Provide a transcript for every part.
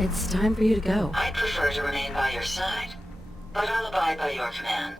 It's time for you to go. I'd prefer to remain by your side, but I'll abide by your command.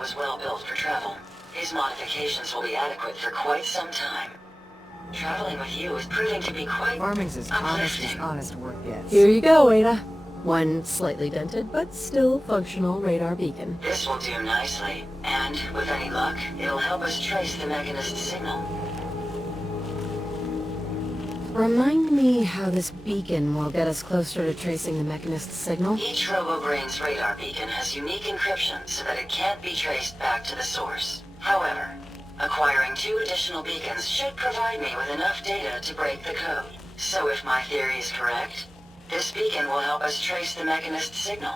Was well built for travel. His modifications will be adequate for quite some time. Traveling with you is proving to be quite Farming's as honest uplifting. as honest work gets. Here you go, Ada. One slightly dented, but still functional radar beacon. This will do nicely, and with any luck, it'll help us trace the Mechanist's signal. Remind me how this beacon will get us closer to tracing the Mechanist's signal? Each RoboBrain's radar beacon has unique encryption so that it can't be traced back to the source. However, acquiring 2 additional beacons should provide me with enough data to break the code. So if my theory is correct, this beacon will help us trace the Mechanist's signal.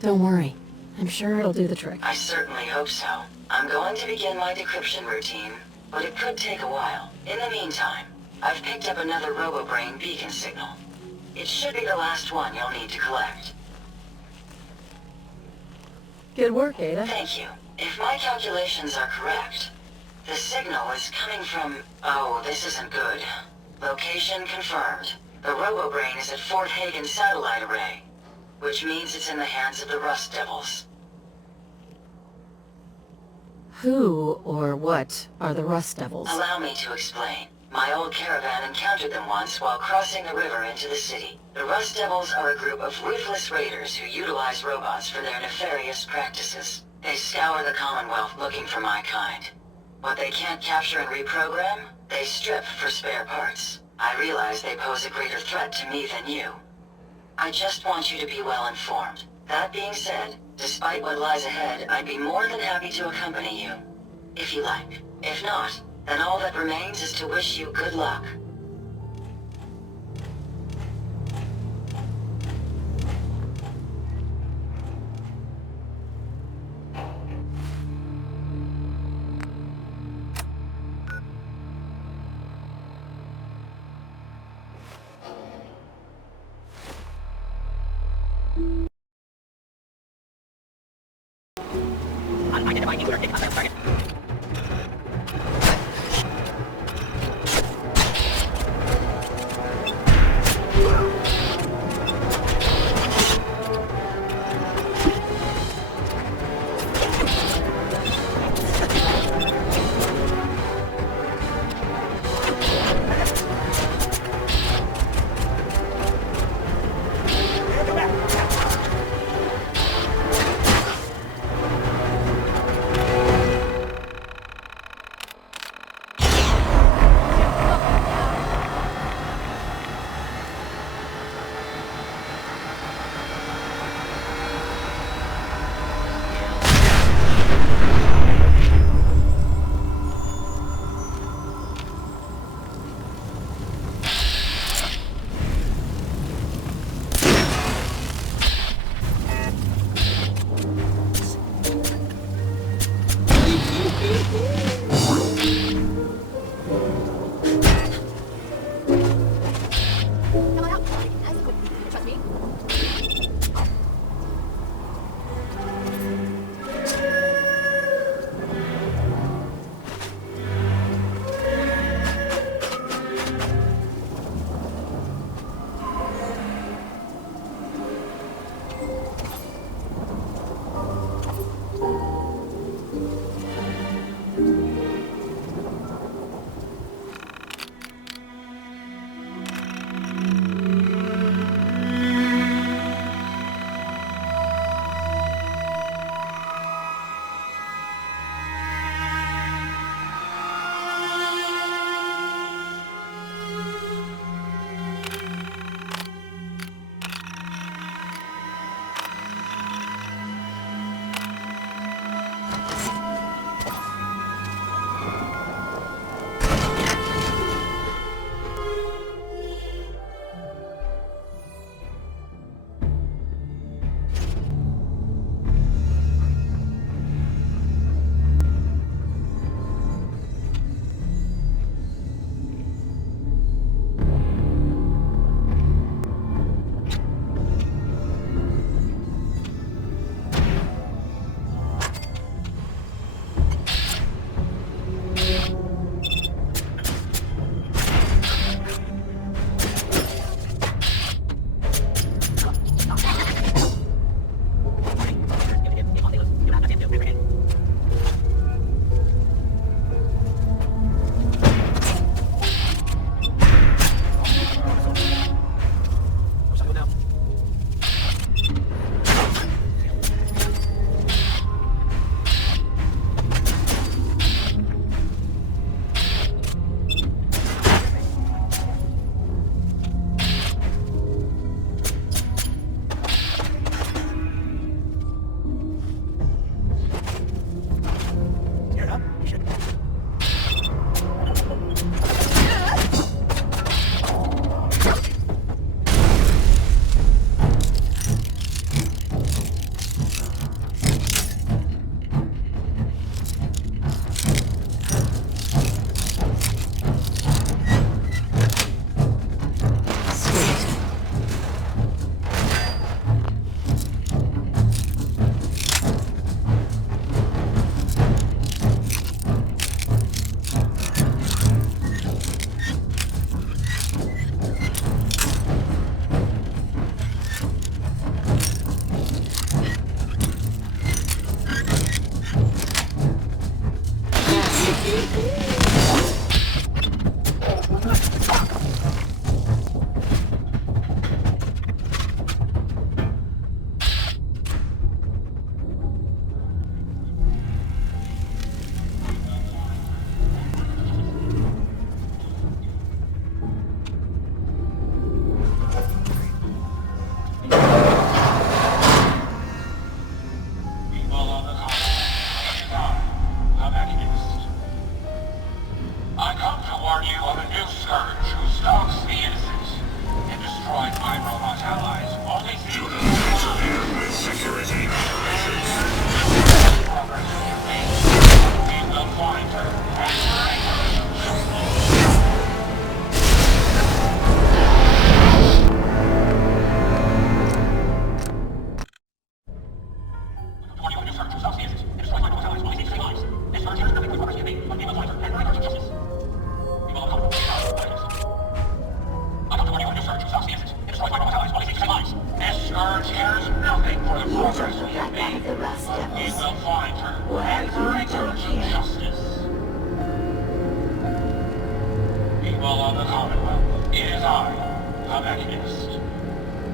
Don't worry. I'm sure it'll do the trick. I certainly hope so. I'm going to begin my decryption routine, but it could take a while. In the meantime, I've picked up another RoboBrain beacon signal. It should be the last one you'll need to collect. Good work, Ada. Thank you. If my calculations are correct, the signal is coming from... Oh, this isn't good. Location confirmed. The RoboBrain is at Fort Hagen Satellite Array, which means it's in the hands of the Rust Devils. Who or what are the Rust Devils? Allow me to explain. My old caravan encountered them once while crossing the river into the city. The Rust Devils are a group of ruthless raiders who utilize robots for their nefarious practices. They scour the Commonwealth looking for my kind. What they can't capture and reprogram, they strip for spare parts. I realize they pose a greater threat to me than you. I just want you to be well informed. That being said, despite what lies ahead, I'd be more than happy to accompany you, if you like. If not, then all that remains is to wish you good luck. Unidentified user in contact target. Trust me?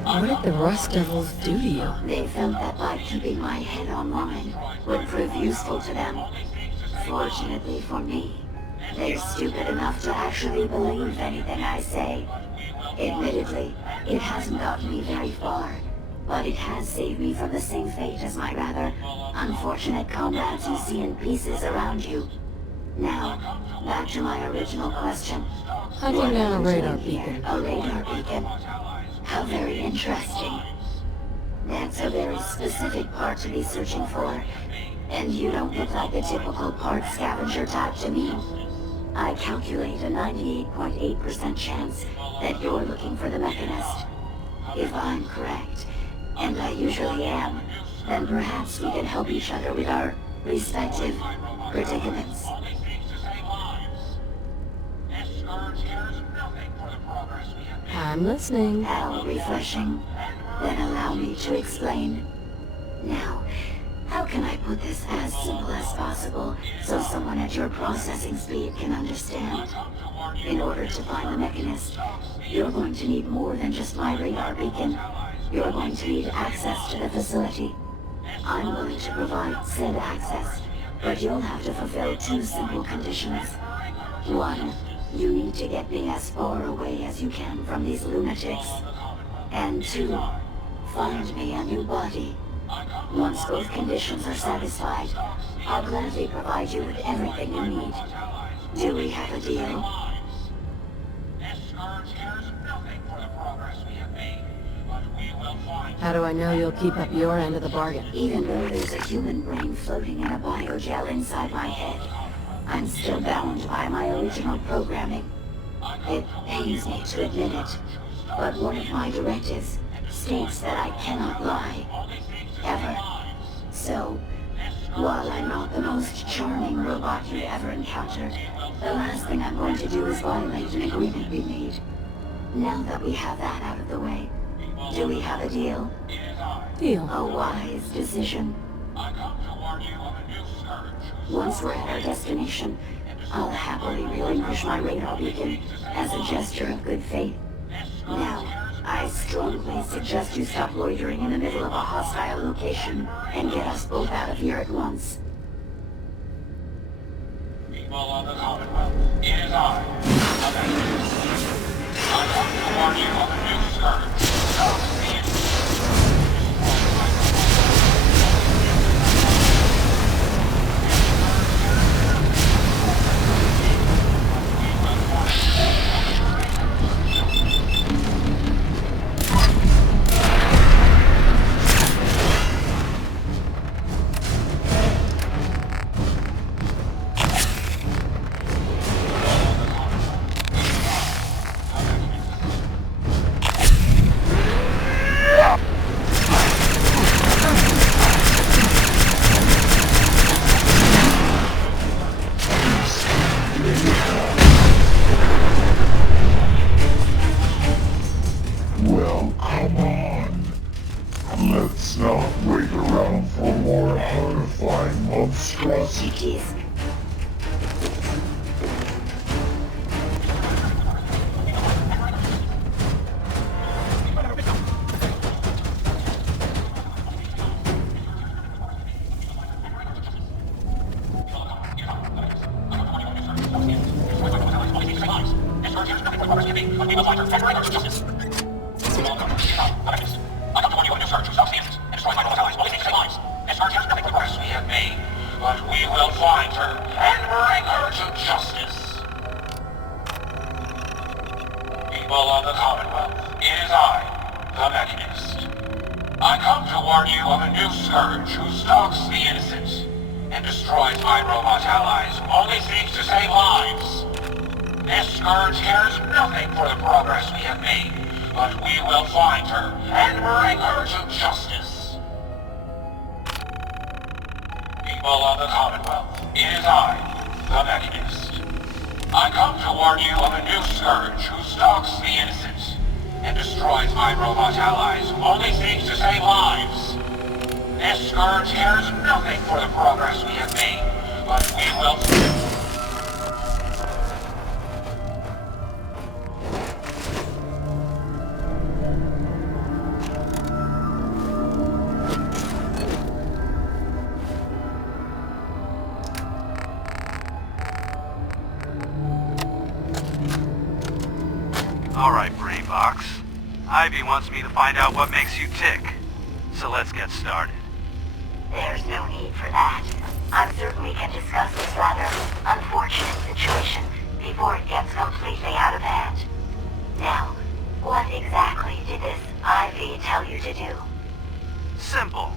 What did the Rust Devils do to you? They felt that by keeping my head online would prove useful to them. Fortunately for me, they're stupid enough to actually believe anything I say. Admittedly, it hasn't gotten me very far, but it has saved me from the same fate as my rather unfortunate comrades you see in pieces around you. Now, back to my original question. Hunting down a radar beacon. A radar beacon? How very interesting. That's a very specific part to be searching for, and you don't look like the typical part scavenger type to me. I calculate a 98.8% chance that you're looking for the Mechanist. If I'm correct, and I usually am, then perhaps we can help each other with our respective predicaments. I'm listening. How refreshing. Then allow me to explain. Now, how can I put this as simple as possible so someone at your processing speed can understand? In order to find the mechanist, you're going to need more than just my radar beacon. You're going to need access to the facility. I'm willing to provide said access, but you'll have to fulfill two simple conditions. One, you need to get me as far away as you can from these lunatics. And two, find me a new body. Once both conditions are satisfied, I'll gladly provide you with everything you need. Do we have a deal? How do I know you'll keep up your end of the bargain? Even though there's a human brain floating in a biogel inside my head, I'm still bound by my original programming. It pains me to admit it, but one of my directives states that I cannot lie. Ever. So, while I'm not the most charming robot you ever encountered, the last thing I'm going to do is violate an agreement we made. Now that we have that out of the way, do we have a deal? Deal. A wise decision. Once we're at our destination, I'll happily relinquish my radar beacon as a gesture of good faith. Now, I strongly suggest you stop loitering in the middle of a hostile location and get us both out of here at once. People of the Commonwealth, it is I come to warn you of a new scourge. Well, come on. Let's not wait around for more horrifying monstrosities. But we will find her and bring her to justice. People of the Commonwealth, it is I, the Mechanist. I come to warn you of a new scourge who stalks the innocent and destroys my robot allies, only seeks to save lives. This scourge cares nothing for the progress we have made, but we will find her and bring her to justice. People of the Commonwealth, it is I, the Mechanist. I come to warn you of a new scourge who stalks the innocent and destroys my robot allies, only seeks to save lives. This scourge cares nothing for the progress we have made, but we will... Alright, Brain Box. Ivy wants me to find out what makes you tick. So let's get started. There's no need for that. I'm certain we can discuss this rather unfortunate situation before it gets completely out of hand. Now, what exactly did this Ivy tell you to do? Simple.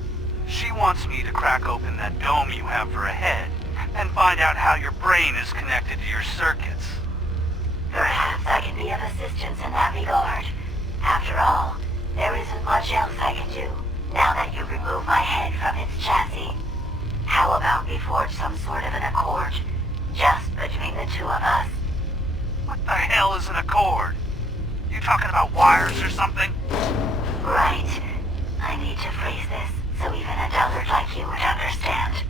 She wants me to crack open that dome you have for a head and find out how your brain is connected to your circuits. Perhaps I can be of assistance in that regard. After all, there remove my head from its chassis. How about we forge some sort of an accord, just between the two of us? What the hell is an accord? You talking about wires or something? Right. I need to phrase this so even a dullard like you would understand.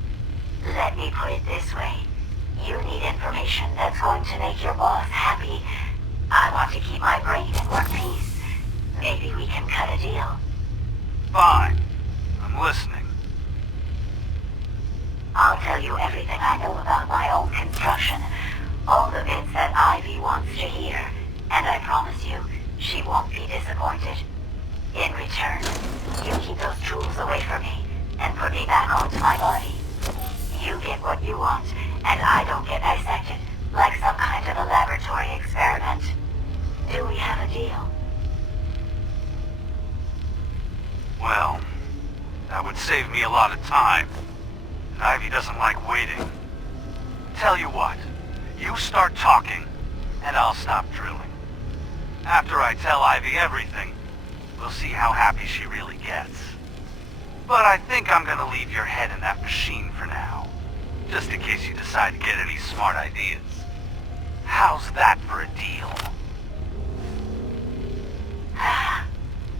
Let me put it this way. You need information that's going to make your boss happy. I want to keep my brain in one piece. Maybe we can cut a deal. Fine. I'm listening. I'll tell you everything I know about my own construction. All the bits that Ivy wants to hear. And I promise you, she won't be disappointed. In return, you keep those tools away from me and put me back onto my body. You get what you want, and I don't get dissected like some kind of a laboratory experiment. Do we have a deal? Well, that would save me a lot of time. And Ivy doesn't like waiting. Tell you what, you start talking, and I'll stop drilling. After I tell Ivy everything, we'll see how happy she really gets. But I think I'm gonna leave your head in that machine for now, just in case you decide to get any smart ideas. How's that for a deal?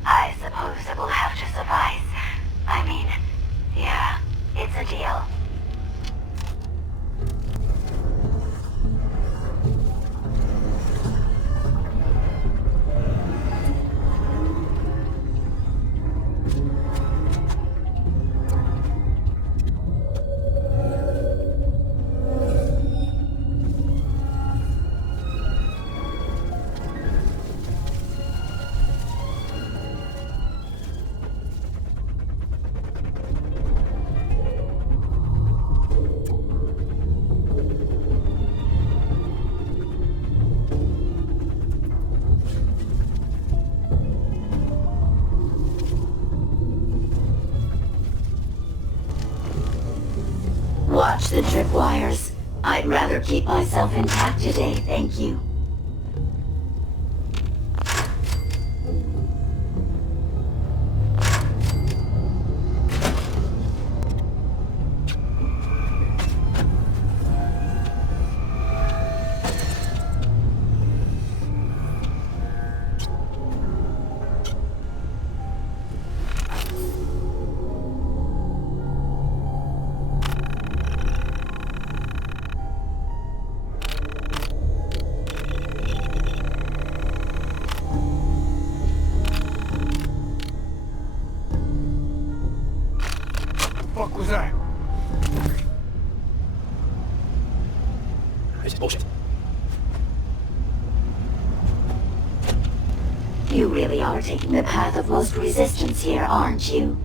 I suppose it will have to suffice. I mean, yeah, it's a deal. Watch the tripwires. I'd rather keep myself intact today, thank you. Fuck was that? This is bullshit. You really are taking the path of most resistance here, aren't you?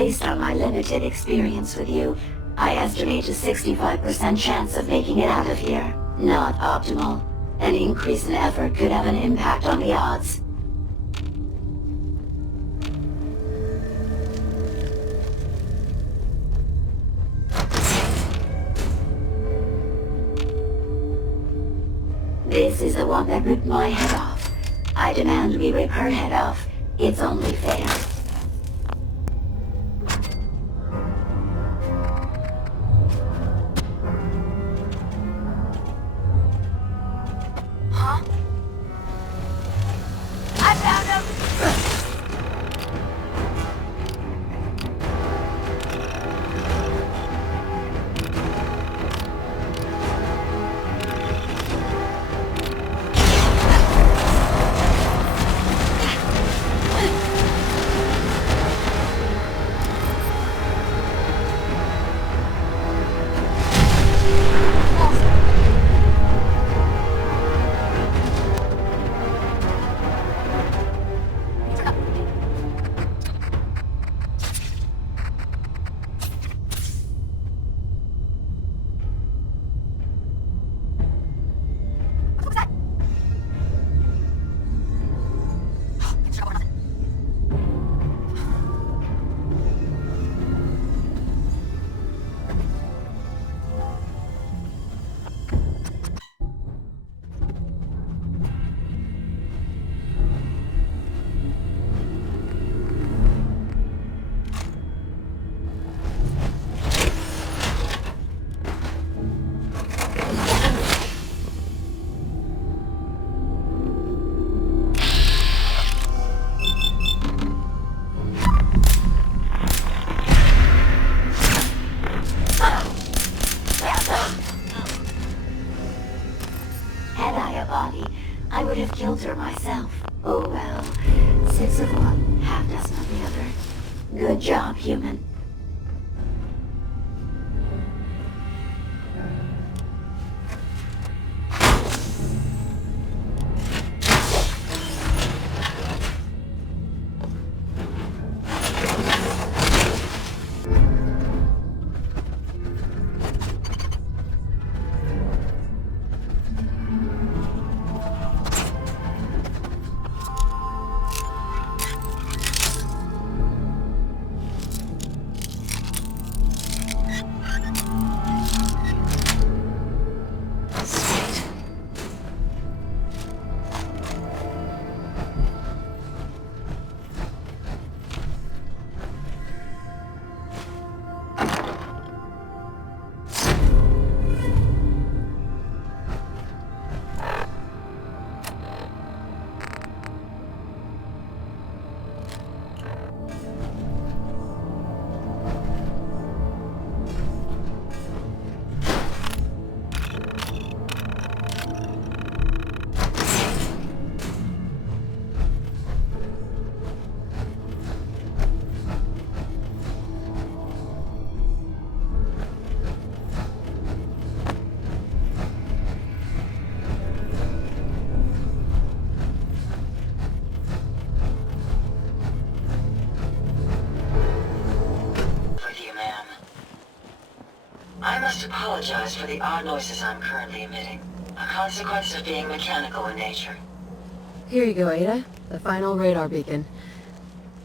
Based on my limited experience with you, I estimate a 65% chance of making it out of here. Not optimal. An increase in effort could have an impact on the odds. This is the one that ripped my head off. I demand we rip her head off. It's only fair. I would have killed her myself. Oh well. 6 of one, half dozen of the other. Good job, human. I must apologize for the odd noises I'm currently emitting, a consequence of being mechanical in nature. Here you go, Ada. The final radar beacon.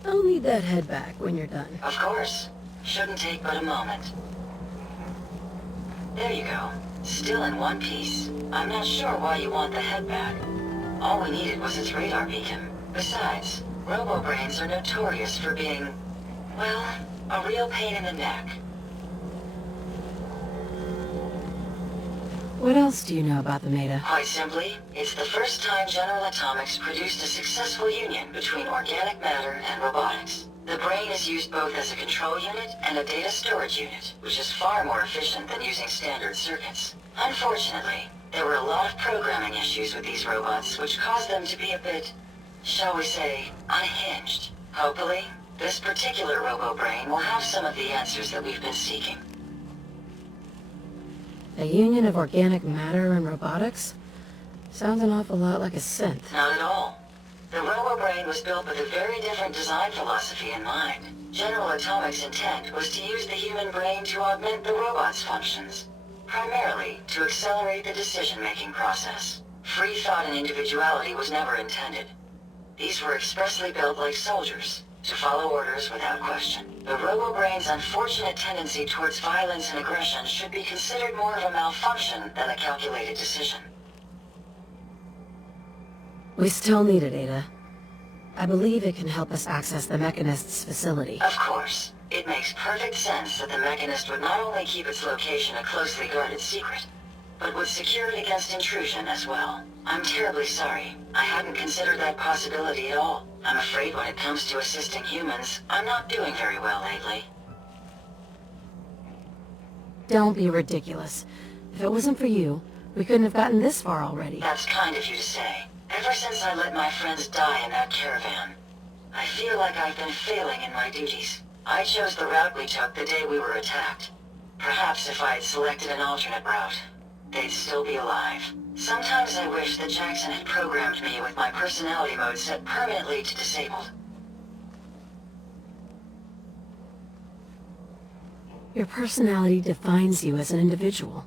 I'll need that head back when you're done. Of course. Shouldn't take but a moment. There you go. Still in one piece. I'm not sure why you want the head back. All we needed was its radar beacon. Besides, robo-brains are notorious for being, well, a real pain in the neck. What else do you know about the Meta? Quite simply, it's the first time General Atomics produced a successful union between organic matter and robotics. The brain is used both as a control unit and a data storage unit, which is far more efficient than using standard circuits. Unfortunately, there were a lot of programming issues with these robots, which caused them to be a bit, shall we say, unhinged. Hopefully, this particular robo-brain will have some of the answers that we've been seeking. A union of organic matter and robotics? Sounds an awful lot like a synth. Not at all. The robo-brain brain was built with a very different design philosophy in mind. General Atomic's intent was to use the human brain to augment the robot's functions, primarily to accelerate the decision-making process. Free thought and individuality was never intended. These were expressly built like soldiers, to follow orders without question. The robo-brain's unfortunate tendency towards violence and aggression should be considered more of a malfunction than a calculated decision. We still need it, Ada. I believe it can help us access the Mechanist's facility. Of course. It makes perfect sense that the Mechanist would not only keep its location a closely guarded secret, but would secure it against intrusion as well. I'm terribly sorry. I hadn't considered that possibility at all. I'm afraid when it comes to assisting humans, I'm not doing very well lately. Don't be ridiculous. If it wasn't for you, we couldn't have gotten this far already. That's kind of you to say. Ever since I let my friends die in that caravan, I feel like I've been failing in my duties. I chose the route we took the day we were attacked. Perhaps if I had selected an alternate route, they'd still be alive. Sometimes I wish that Jackson had programmed me with my personality mode set permanently to disabled. Your personality defines you as an individual.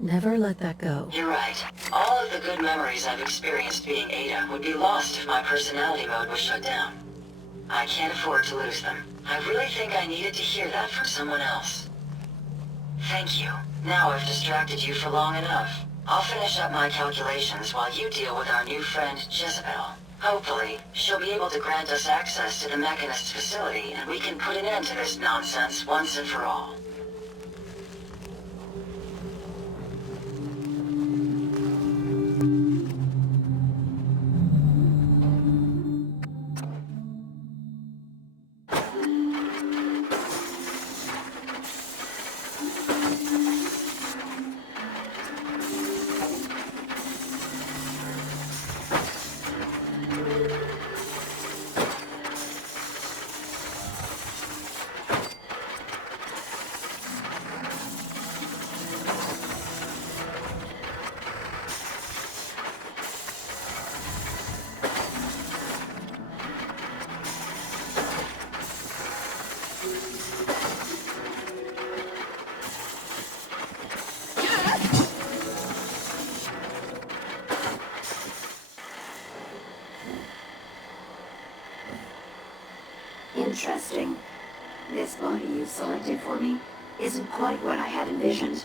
Never let that go. You're right. All of the good memories I've experienced being Ada would be lost if my personality mode was shut down. I can't afford to lose them. I really think I needed to hear that from someone else. Thank you. Now I've distracted you for long enough. I'll finish up my calculations while you deal with our new friend, Jezebel. Hopefully, she'll be able to grant us access to the Mechanist's facility and we can put an end to this nonsense once and for all. Interesting. This body you selected for me isn't quite what I had envisioned,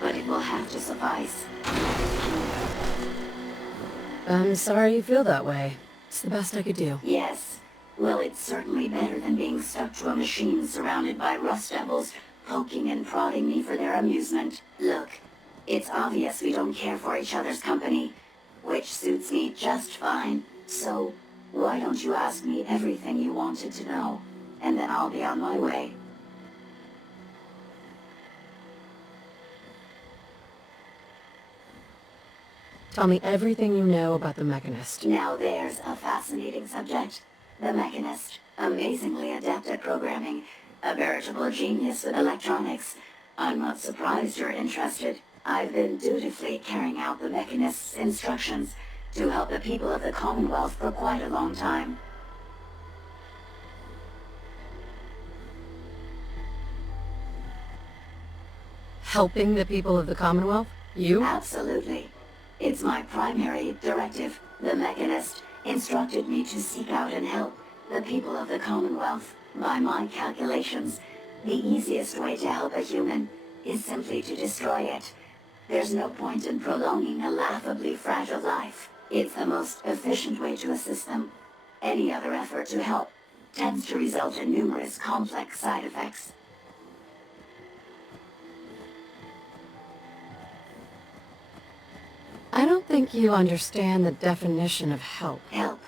but it will have to suffice. I'm sorry you feel that way. It's the best I could do. Yes. Well, it's certainly better than being stuck to a machine surrounded by rust devils, poking and prodding me for their amusement. Look, it's obvious we don't care for each other's company, which suits me just fine. So, why don't you ask me everything you wanted to know, and then I'll be on my way. Tell me everything you know about the Mechanist. Now there's a fascinating subject. The Mechanist, amazingly adept at programming, a veritable genius with electronics. I'm not surprised you're interested. I've been dutifully carrying out the Mechanist's instructions to help the people of the Commonwealth for quite a long time. Helping the people of the Commonwealth? You? Absolutely. It's my primary directive. The Mechanist instructed me to seek out and help the people of the Commonwealth. By my calculations, the easiest way to help a human is simply to destroy it. There's no point in prolonging a laughably fragile life. It's the most efficient way to assist them. Any other effort to help tends to result in numerous complex side effects. I don't think you understand the definition of help. Help.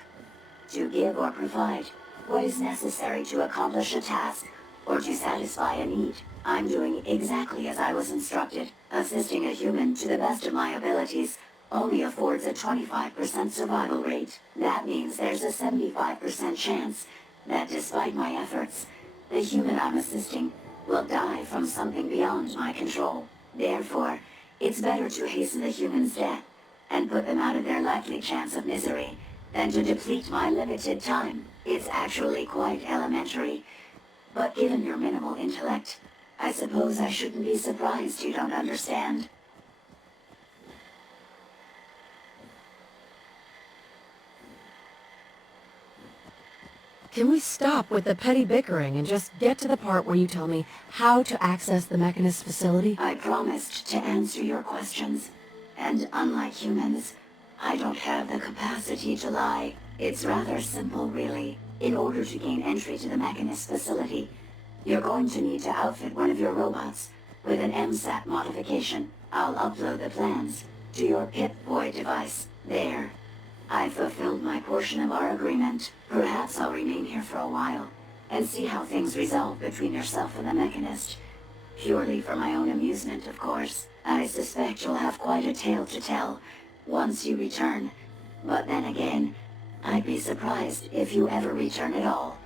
To give or provide what is necessary to accomplish a task or to satisfy a need. I'm doing exactly as I was instructed. Assisting a human to the best of my abilities only affords a 25% survival rate. That means there's a 75% chance that despite my efforts, the human I'm assisting will die from something beyond my control. Therefore, it's better to hasten the human's death and put them out of their likely chance of misery and to deplete my limited time. It's actually quite elementary. But given your minimal intellect, I suppose I shouldn't be surprised you don't understand. Can we stop with the petty bickering and just get to the part where you tell me how to access the Mechanist facility? I promised to answer your questions, and unlike humans, I don't have the capacity to lie. It's rather simple, really. In order to gain entry to the Mechanist facility, you're going to need to outfit one of your robots with an MSAT modification. I'll upload the plans to your Pip-Boy device. There. I fulfilled my portion of our agreement. Perhaps I'll remain here for a while and see how things resolve between yourself and the Mechanist. Purely for my own amusement, of course. I suspect you'll have quite a tale to tell once you return. But then again, I'd be surprised if you ever return at all.